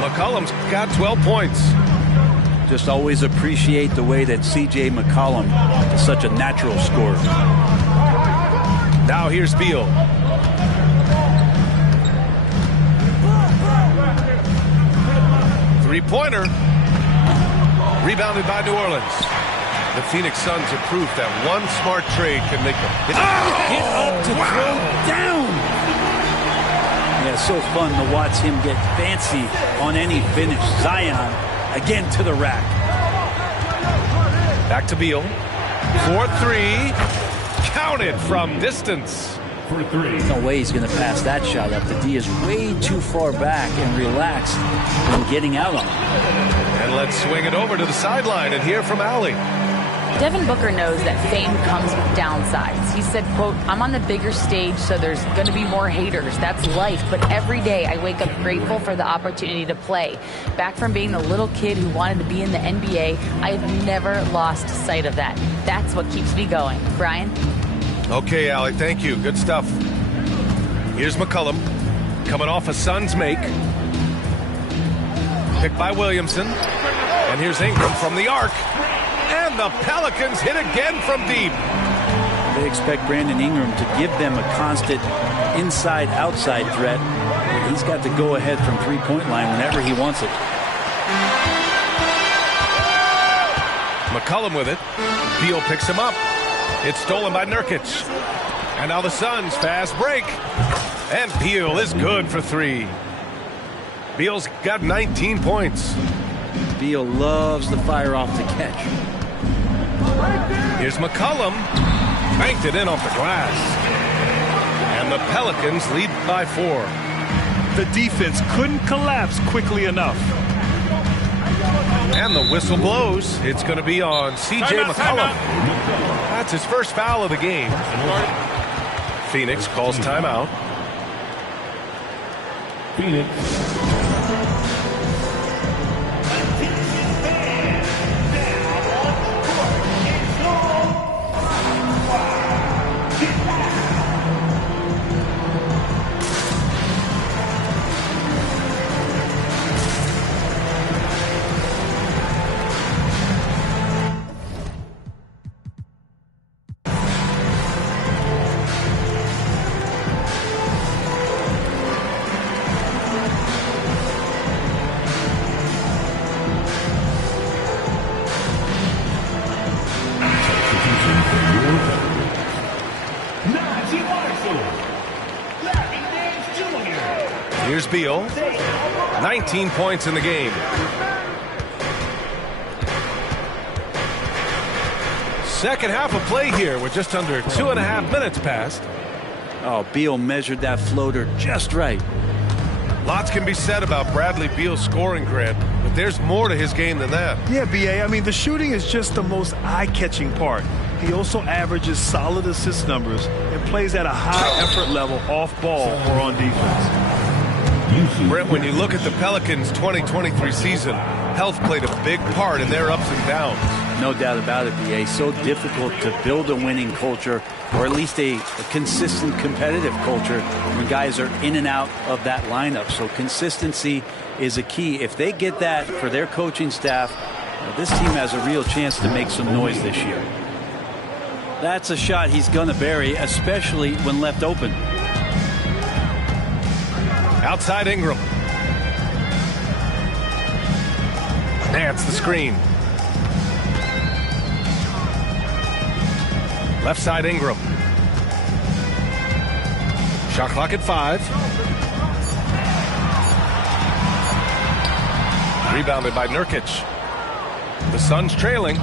McCollum's got 12 points. Just always appreciate the way that C.J. McCollum is such a natural scorer. Now here's Beal. Three-pointer. Rebounded by New Orleans. The Phoenix Suns have proved that one smart trade can make them. Get up to throw down. Yeah, so fun to watch him get fancy on any finish. Zion again to the rack. Back to Beal. 4-3. Counted from distance. For 3. No way he's going to pass that shot up. The D is way too far back and relaxed when getting out on him. And let's swing it over to the sideline and hear from Allie. Devin Booker knows that fame comes with downsides. He said, quote, I'm on the bigger stage, so there's going to be more haters. That's life. But every day I wake up grateful for the opportunity to play. Back from being the little kid who wanted to be in the NBA, I have never lost sight of that. That's what keeps me going. Brian? Okay, Allie, thank you. Good stuff. Here's McCollum coming off a Suns make. Picked by Williamson. And here's Ingram from the arc. And the Pelicans hit again from deep. They expect Brandon Ingram to give them a constant inside-outside threat. He's got to go ahead from three-point line whenever he wants it. McCollum with it. Beal picks him up. It's stolen by Nurkic. And now the Suns fast break. And Beal is good for 3. Beal's got 19 points. Beal loves to fire off the catch. Here's McCollum. Banked it in off the glass. And the Pelicans lead by 4. The defense couldn't collapse quickly enough. And the whistle blows. It's going to be on C.J. McCollum. That's his first foul of the game. Phoenix calls timeout. Phoenix. Here's Beal. 19 points in the game. Second half of play here with just under 2.5 minutes passed. Oh, Beal measured that floater just right. Lots can be said about Bradley Beal's scoring, Grant, but there's more to his game than that. Yeah, B.A., I mean, the shooting is just the most eye-catching part. He also averages solid assist numbers and plays at a high effort level off ball or on defense. Brent, when you look at the Pelicans' 2023 season, health played a big part in their ups and downs. No doubt about it, B.A. So difficult to build a winning culture, or at least a consistent competitive culture when guys are in and out of that lineup. So consistency is a key. If they get that for their coaching staff, this team has a real chance to make some noise this year. That's a shot he's going to bury, especially when left open. Outside Ingram. That's the screen. Left side Ingram. Shot clock at 5. Rebounded by Nurkic. The Suns trailing.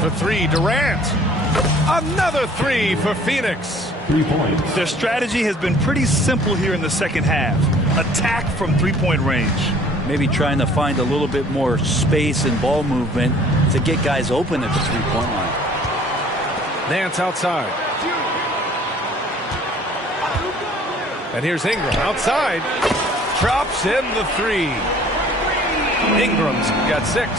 For 3, Durant. Another 3 for Phoenix. 3 points. Their strategy has been pretty simple here in the second half. Attack from three-point range. Maybe trying to find a little bit more space and ball movement to get guys open at the three-point line. Nance outside. And here's Ingram outside. Drops in the 3. Ingram's got 6.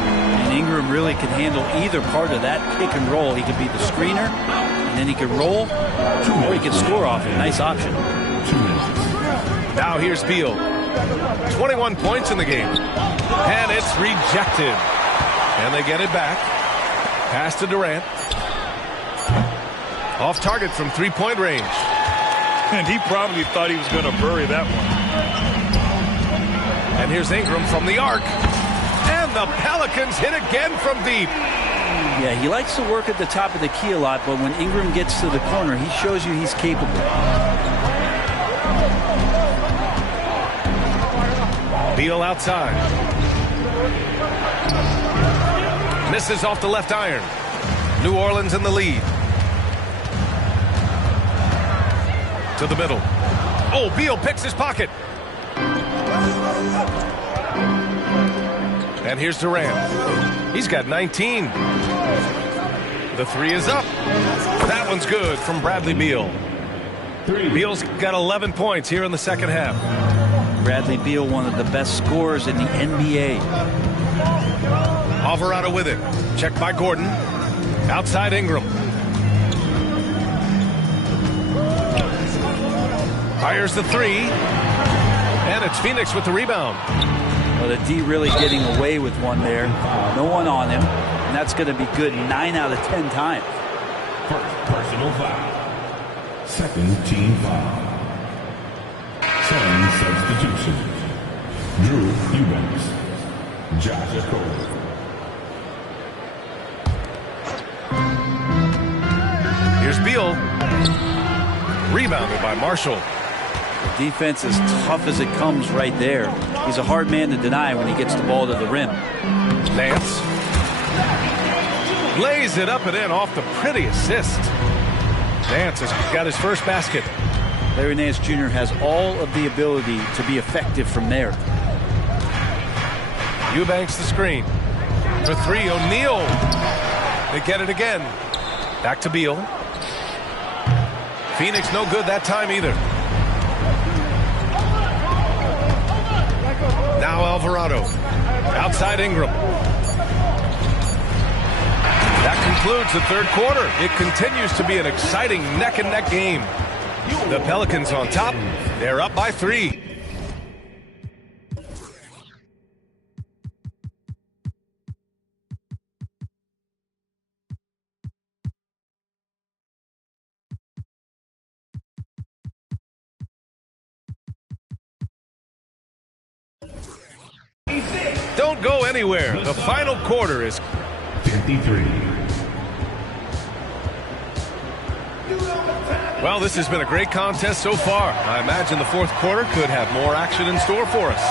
And Ingram really can handle either part of that pick and roll. He could be the screener, and then he could roll, or he could score off it. Nice option. Now here's Beal. 21 points in the game. And it's rejected. And they get it back. Pass to Durant. Off target from three-point range. And he probably thought he was going to bury that one. And here's Ingram from the arc. And the Pelicans hit again from deep. Yeah, he likes to work at the top of the key a lot, but when Ingram gets to the corner, he shows you he's capable. Beal outside. Misses off the left iron. New Orleans in the lead. To the middle. Oh, Beal picks his pocket. And here's Durant. He's got 19. The three is up. That one's good from Bradley Beal. Beal's got 11 points here in the second half. Bradley Beal, one of the best scorers in the NBA. Alvarado with it. Checked by Gordon. Outside Ingram. Fires the three. And it's Phoenix with the rebound. Well, the D really getting away with one there. No one on him. And that's going to be good 9 out of 10 times. First personal foul. Second team foul. 10 substitutions. Drew Eubanks. Josh Okogie. Here's Beal. Rebounded by Marshall. The defense is tough as it comes right there. He's a hard man to deny when he gets the ball to the rim. Nance. Lays it up and in off the pretty assist. Nance has got his first basket. Larry Nance Jr. has all of the ability to be effective from there. Eubanks the screen. For three, O'Neal. They get it again. Back to Beal. Phoenix no good that time either. Now Alvarado. Outside Ingram. That concludes the third quarter. It continues to be an exciting neck-and-neck game. The Pelicans on top. They're up by 3. Don't go anywhere. The final quarter is 53. Well, this has been a great contest so far. I imagine the fourth quarter could have more action in store for us.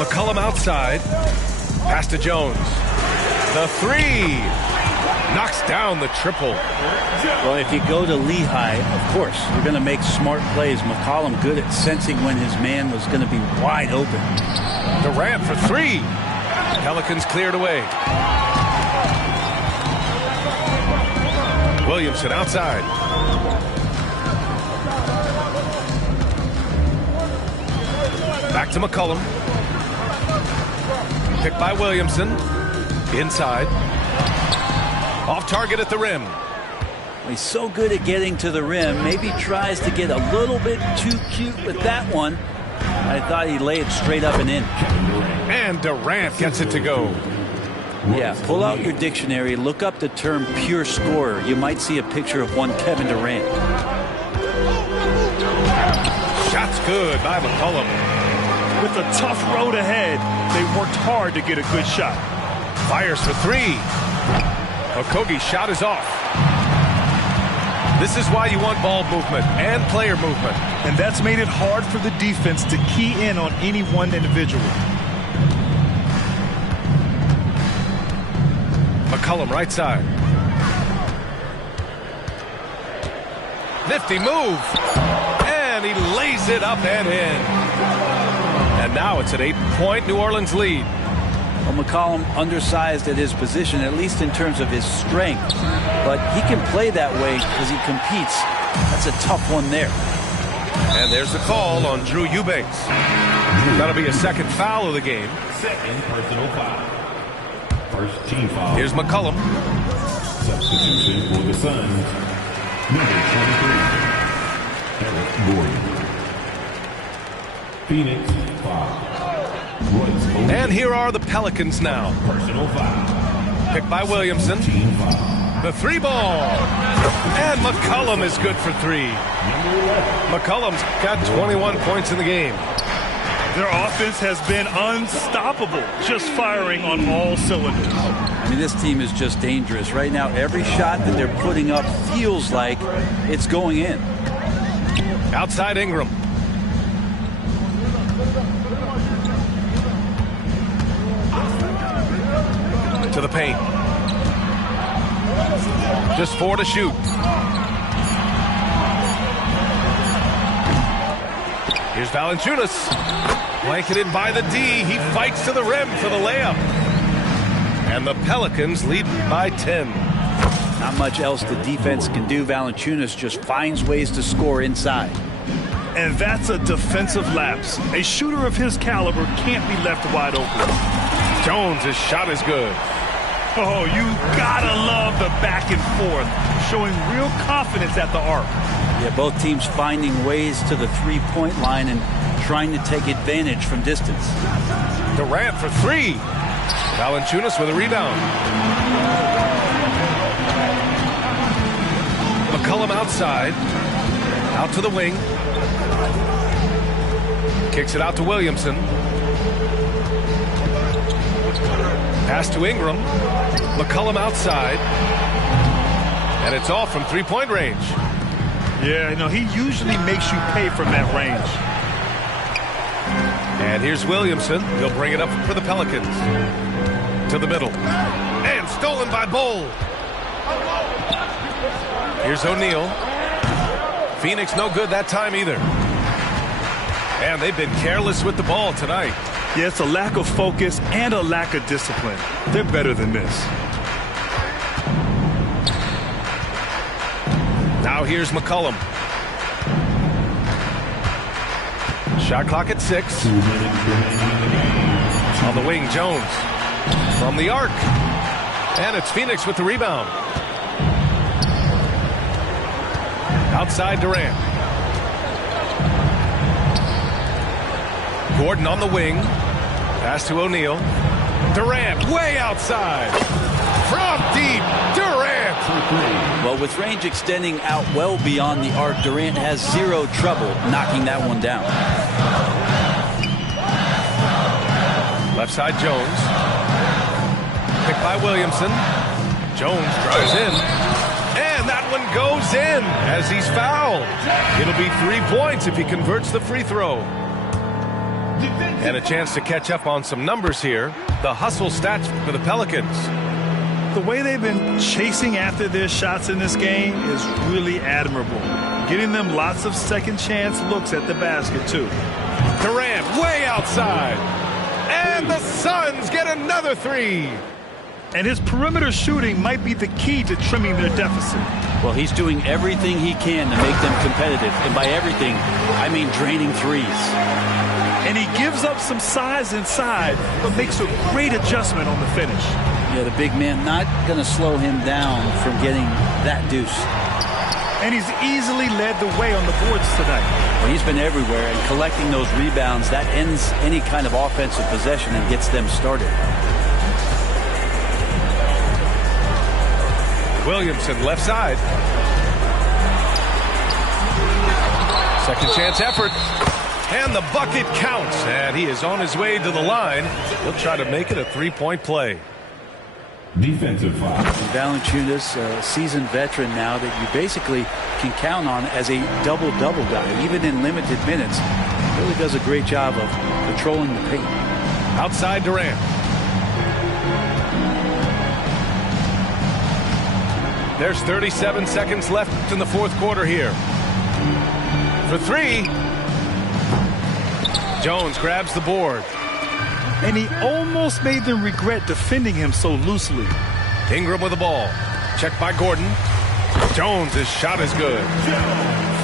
McCollum outside. Pass to Jones. The three. Knocks down the triple. Well, if you go to Lehigh, of course, you're going to make smart plays. McCollum good at sensing when his man was going to be wide open. Durant for three. Pelicans cleared away. Williamson outside. Back to McCollum. Picked by Williamson. Inside. Off target at the rim. He's so good at getting to the rim. Maybe tries to get a little bit too cute with that one. I thought he'd lay it straight up and in. And Durant gets it to go. Yeah, pull out your dictionary, look up the term pure scorer. You might see a picture of one Kevin Durant. Shot's good by McCollum. With a tough road ahead, they worked hard to get a good shot. Fires for three. Okogie's shot is off. This is why you want ball movement and player movement. And that's made it hard for the defense to key in on any one individual. McCollum right side. Nifty move. And he lays it up and in. And now it's an 8-point New Orleans lead. Well, McCollum undersized at his position, at least in terms of his strength. But he can play that way because he competes. That's a tough one there. And there's the call on Drew Eubanks. That'll be a second foul of the game. Second personal foul. First team foul. Here's McCollum. Substitution for the Suns. Number 23, Eric Gordon. Phoenix foul. And here are the Pelicans now. Personal foul. Picked by Williamson. Team foul. The three ball. And McCollum is good for three. McCollum's got 21 points in the game. Their offense has been unstoppable, just firing on all cylinders. I mean, this team is just dangerous. Right now, every shot that they're putting up feels like it's going in. Outside Ingram. To the paint. Just 4 to shoot. Here's Valanciunas. Blanketed by the D. He fights to the rim for the layup. And the Pelicans lead by 10. Not much else the defense can do. Valanciunas just finds ways to score inside. And that's a defensive lapse. A shooter of his caliber can't be left wide open. Jones' shot is good. Oh, you gotta love the back and forth, showing real confidence at the arc. Yeah, both teams finding ways to the three-point line and trying to take advantage from distance. Durant for three. Valanciunas with a rebound. McCollum outside. Out to the wing. Kicks it out to Williamson. Pass to Ingram. McCollum outside. And it's off from three-point range. Yeah, he usually makes you pay from that range. And here's Williamson. He'll bring it up for the Pelicans. To the middle. And stolen by Bull. Here's O'Neal. Phoenix no good that time either. And they've been careless with the ball tonight. Yeah, it's a lack of focus and a lack of discipline. They're better than this. Now here's McCollum. Shot clock at 6. On the wing, Jones. From the arc. And it's Phoenix with the rebound. Outside Durant. Gordon on the wing. Pass to O'Neal. Durant way outside. From deep, Durant. Well, with range extending out well beyond the arc, Durant has zero trouble knocking that one down. Left side Jones. Picked by Williamson. Jones drives in. And that one goes in as he's fouled. It'll be 3 points if he converts the free throw. And a chance to catch up on some numbers here. The hustle stats for the Pelicans. The way they've been chasing after their shots in this game is really admirable. Getting them lots of second chance looks at the basket, too. Durant way outside. And the Suns get another 3. And his perimeter shooting might be the key to trimming their deficit. Well, he's doing everything he can to make them competitive. And by everything, I mean draining threes. And he gives up some size inside, but makes a great adjustment on the finish. Yeah, the big man not going to slow him down from getting that deuce. And he's easily led the way on the boards tonight. Well, he's been everywhere, and collecting those rebounds, that ends any kind of offensive possession and gets them started. Williamson left side. Second chance effort. And the bucket counts. And he is on his way to the line. He'll try to make it a 3-point play. Defensive foul. Valanciunas, a seasoned veteran now that you basically can count on as a double-double guy, even in limited minutes. Really does a great job of controlling the paint. Outside Durant. There's 37 seconds left in the fourth quarter here. For 3. Jones grabs the board. and he almost made them regret defending him so loosely. Ingram with the ball. Checked by Gordon. Jones' shot is good.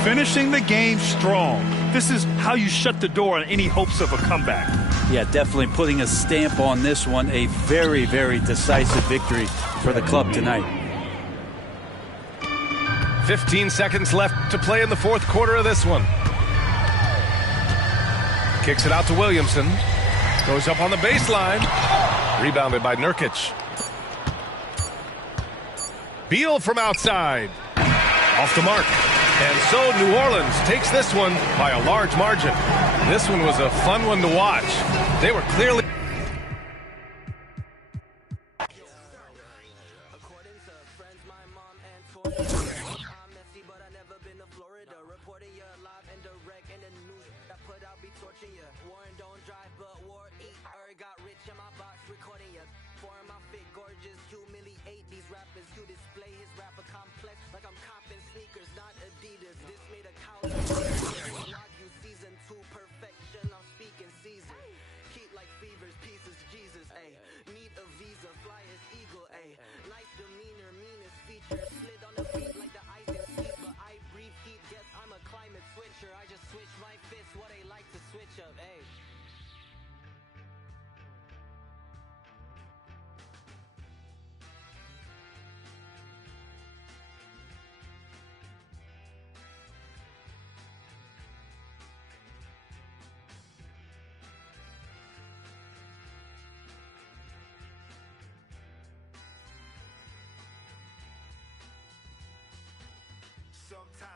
Finishing the game strong. This is how you shut the door on any hopes of a comeback. Yeah, definitely putting a stamp on this one. A very, very decisive victory for the club tonight. 15 seconds left to play in the fourth quarter of this one. Kicks it out to Williamson. Goes up on the baseline. Rebounded by Nurkic. Beal from outside. Off the mark. And so New Orleans takes this one by a large margin. This one was a fun one to watch. They were clearly... Sometimes